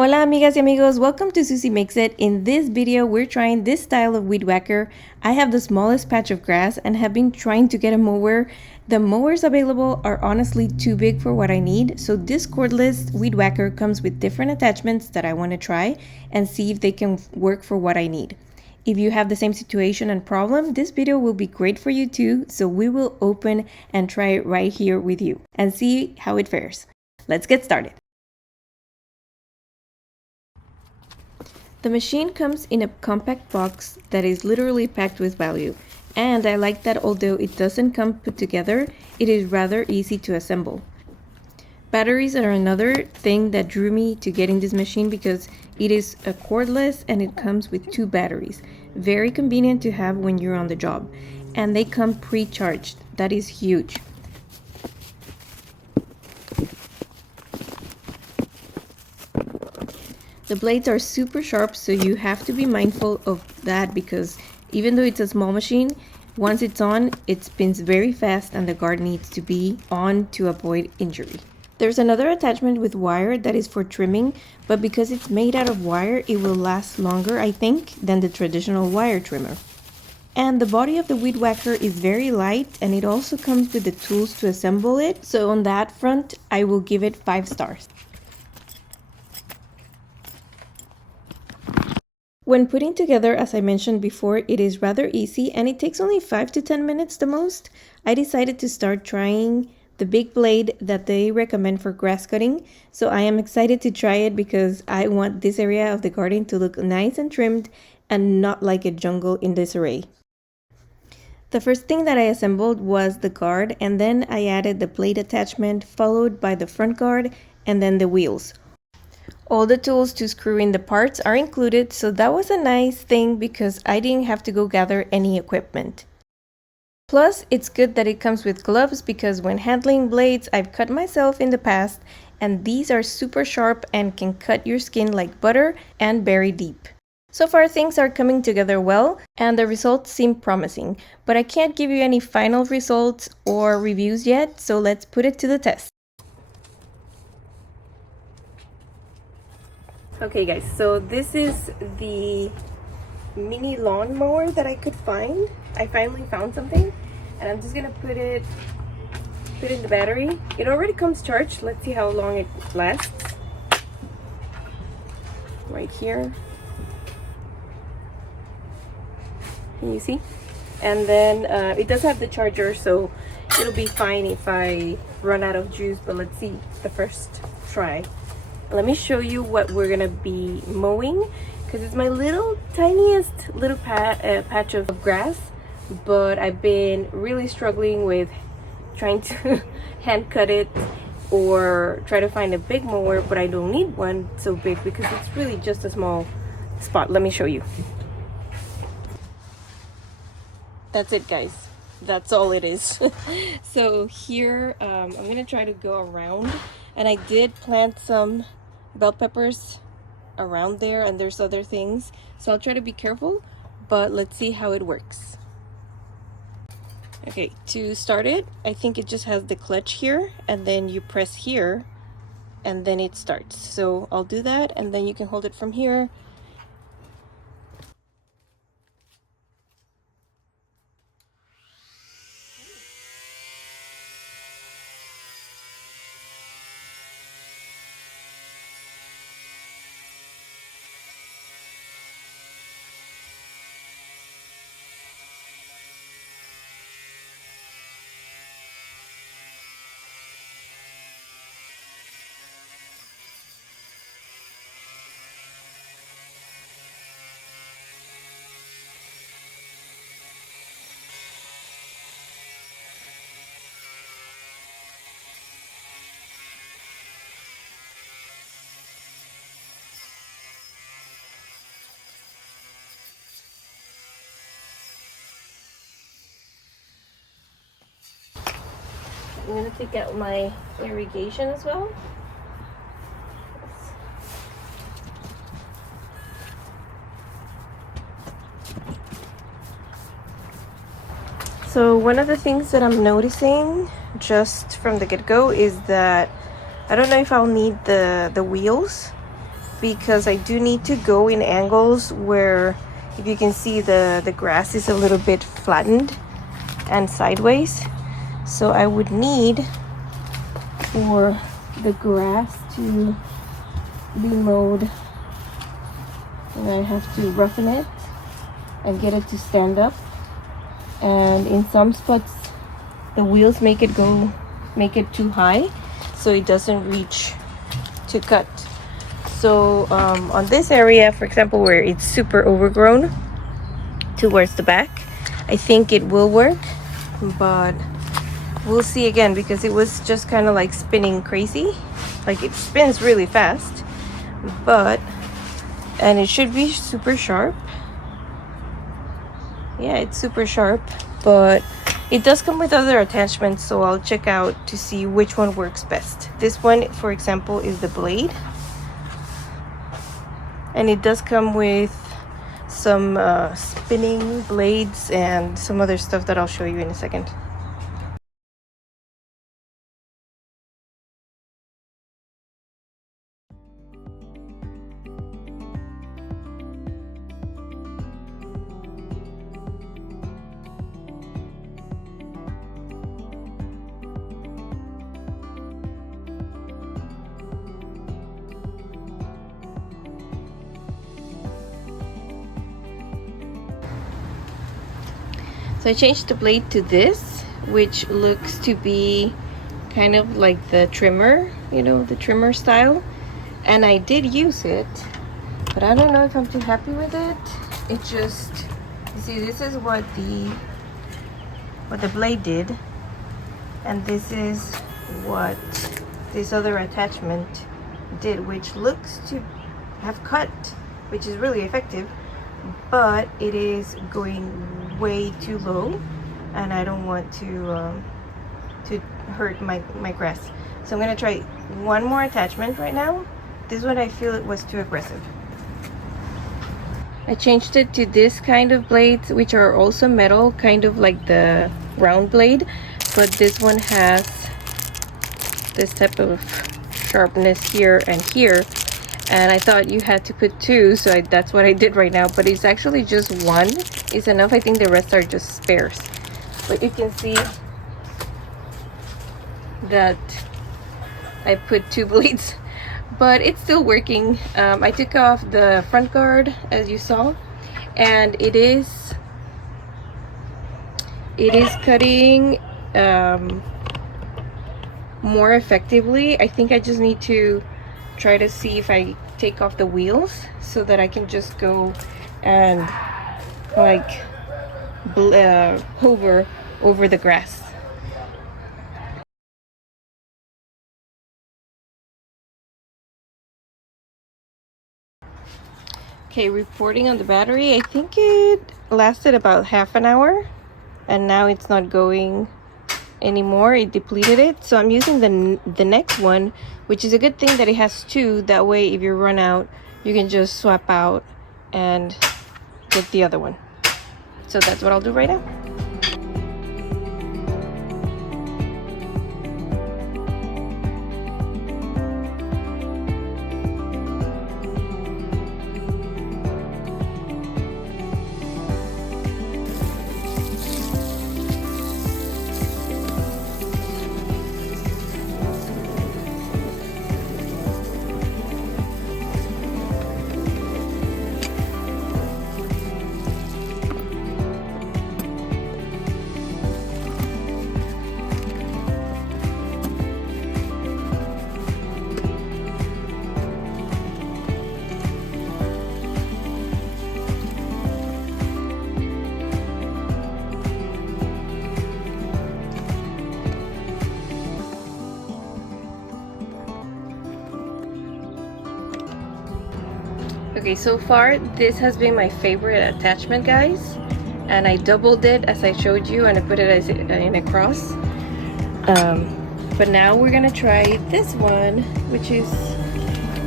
Hola amigas y amigos, welcome to ZussieMakesit. In this video, we're trying this style of weed whacker. I have the smallest patch of grass and have been trying to get a mower. The mowers available are honestly too big for what I need, so this cordless weed whacker comes with different attachments that I want to try and see if they can work for what I need. If you have the same situation and problem, this video will be great for you too, so we will open and try it right here with you and see how it fares. Let's get started. The machine comes in a compact box that is literally packed with value, and I like that although it doesn't come put together, it is rather easy to assemble. Batteries are another thing that drew me to getting this machine because it is a cordless and it comes with 2 batteries. Very convenient to have when you're on the job, and they come pre-charged. That is huge. The blades are super sharp, so you have to be mindful of that because even though it's a small machine, once it's on, it spins very fast and the guard needs to be on to avoid injury. There's another attachment with wire that is for trimming, but because it's made out of wire, it will last longer, I think, than the traditional wire trimmer. And the body of the weed whacker is very light, and it also comes with the tools to assemble it, so on that front, I will give it 5 stars. When putting together, as I mentioned before, it is rather easy and it takes only 5 to 10 minutes the most. I decided to start trying the big blade that they recommend for grass cutting, so I am excited to try it because I want this area of the garden to look nice and trimmed and not like a jungle in disarray. The first thing that I assembled was the guard, and then I added the blade attachment followed by the front guard and then the wheels. All the tools to screw in the parts are included, so that was a nice thing because I didn't have to go gather any equipment. Plus, it's good that it comes with gloves because when handling blades, I've cut myself in the past, and these are super sharp and can cut your skin like butter and very deep. So far, things are coming together well, and the results seem promising, but I can't give you any final results or reviews yet, so let's put it to the test. Okay guys, so this is the mini lawn mower that I could find. I finally found something and I'm just gonna put in the battery. It already comes charged. Let's see how long it lasts. Right here. Can you see? And then it does have the charger, so it'll be fine if I run out of juice, but let's see the first try. Let me show you what we're gonna be mowing because it's my tiniest little patch of grass, but I've been really struggling with trying to hand cut it or try to find a big mower, but I don't need one so big because it's really just a small spot. Let me show you. That's it guys, that's all it is. So here I'm gonna try to go around, and I did plant some bell peppers around there and there's other things, so I'll try to be careful, but let's see how it works. Okay, to start it, I think it just has the clutch here and then you press here and then it starts. So I'll do that and then you can hold it from here. I'm gonna take out my irrigation as well. So one of the things that I'm noticing just from the get-go is that I don't know if I'll need the wheels because I do need to go in angles where, if you can see, the grass is a little bit flattened and sideways. So I would need for the grass to be mowed, and I have to roughen it and get it to stand up. And in some spots the wheels make it too high, so it doesn't reach to cut. So on this area, for example, where it's super overgrown towards the back, I think it will work, but we'll see again, because it was just kind of like spinning crazy. Like, it spins really fast, and it should be super sharp. Yeah, it's super sharp, but it does come with other attachments, so I'll check out to see which one works best. This one, for example, is the blade, and it does come with some spinning blades and some other stuff that I'll show you in a second. So I changed the blade to this, which looks to be kind of like the trimmer, you know, the trimmer style. And I did use it, but I don't know if I'm too happy with it. It just, you see, this is what the blade did, and this is what this other attachment did, which looks to have cut, which is really effective, but it is going way too low, and I don't want to hurt my grass. So I'm gonna try one more attachment right now. This one, I feel it was too aggressive. I changed it to this kind of blades, which are also metal, kind of like the round blade, but this one has this type of sharpness here and here, and I thought you had to put two, so that's what I did right now, but it's actually just one is enough. I think the rest are just spares, but you can see that I put two blades, but it's still working. I took off the front guard, as you saw, and it is cutting more effectively. I think I just need to try to see if I take off the wheels so that I can just go and like hover over the grass. Okay, reporting on the battery. I think it lasted about half an hour, and now it's not going anymore. It depleted it, so I'm using the next one, which is a good thing that it has two. That way, if you run out, you can just swap out and get the other one. So that's what I'll do right now. Okay, so far this has been my favorite attachment, guys, and I doubled it as I showed you, and I put it as in a cross. But now we're gonna try this one, which is,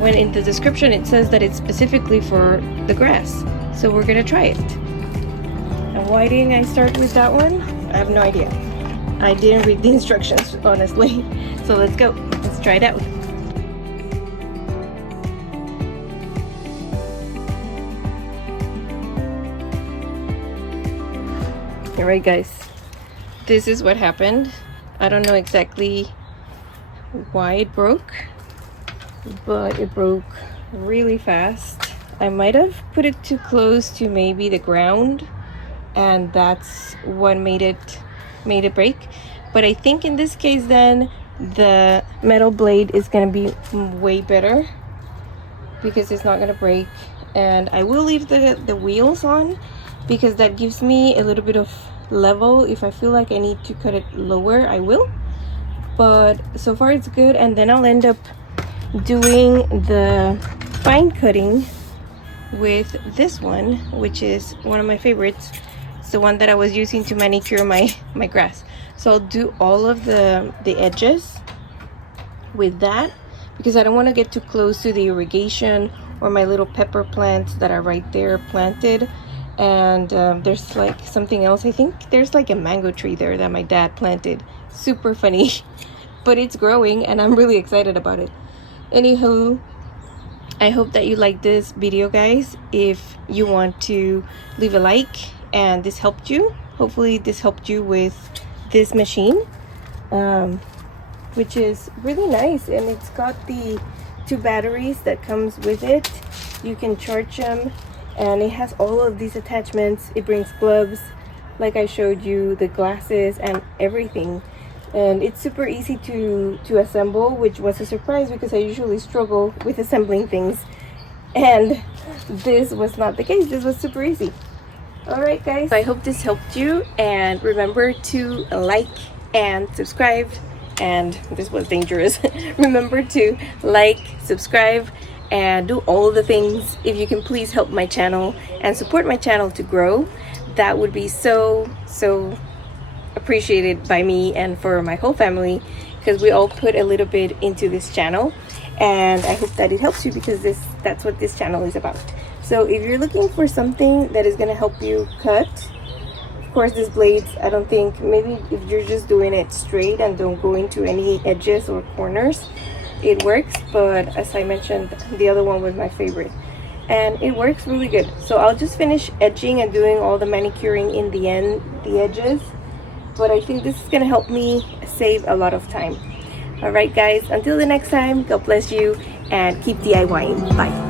when in the description it says that it's specifically for the grass, so we're gonna try it. And why didn't I start with that one? I have no idea. I didn't read the instructions, honestly. So let's go, let's try it out. Alright guys, this is what happened. I don't know exactly why it broke, but it broke really fast. I might have put it too close to maybe the ground, and that's what made it break. But I think in this case then the metal blade is gonna be way better because it's not gonna break. And I will leave the wheels on because that gives me a little bit of level. If I feel like I need to cut it lower, I will. But so far it's good. And then I'll end up doing the fine cutting with this one, which is one of my favorites. It's the one that I was using to manicure my grass. So I'll do all of the edges with that because I don't want to get too close to the irrigation or my little pepper plants that are right there planted. And there's like something else. I think there's like a mango tree there that my dad planted. Super funny, but it's growing and I'm really excited about it. Anywho, I hope that you like this video, guys. If you want to leave a like and this helped you, hopefully this helped you with this machine, which is really nice. And it's got the 2 batteries that comes with it. You can charge them, and it has all of these attachments. It brings gloves, like I showed you, the glasses and everything. And it's super easy to assemble, which was a surprise because I usually struggle with assembling things, and this was not the case. This was super easy. Alright guys, I hope this helped you, and remember to like and subscribe. And this was dangerous. Remember to like, subscribe, and do all the things. If you can please help my channel and support my channel to grow, that would be so appreciated by me and for my whole family, because we all put a little bit into this channel. And I hope that it helps you because that's what this channel is about. So if you're looking for something that is going to help you cut, of course these blades, I don't think, maybe if you're just doing it straight and don't go into any edges or corners, it works. But as I mentioned, the other one was my favorite and it works really good. So I'll just finish edging and doing all the manicuring in the end, the edges. But I think this is going to help me save a lot of time. Alright guys, until the next time, God bless you and keep DIYing. Bye.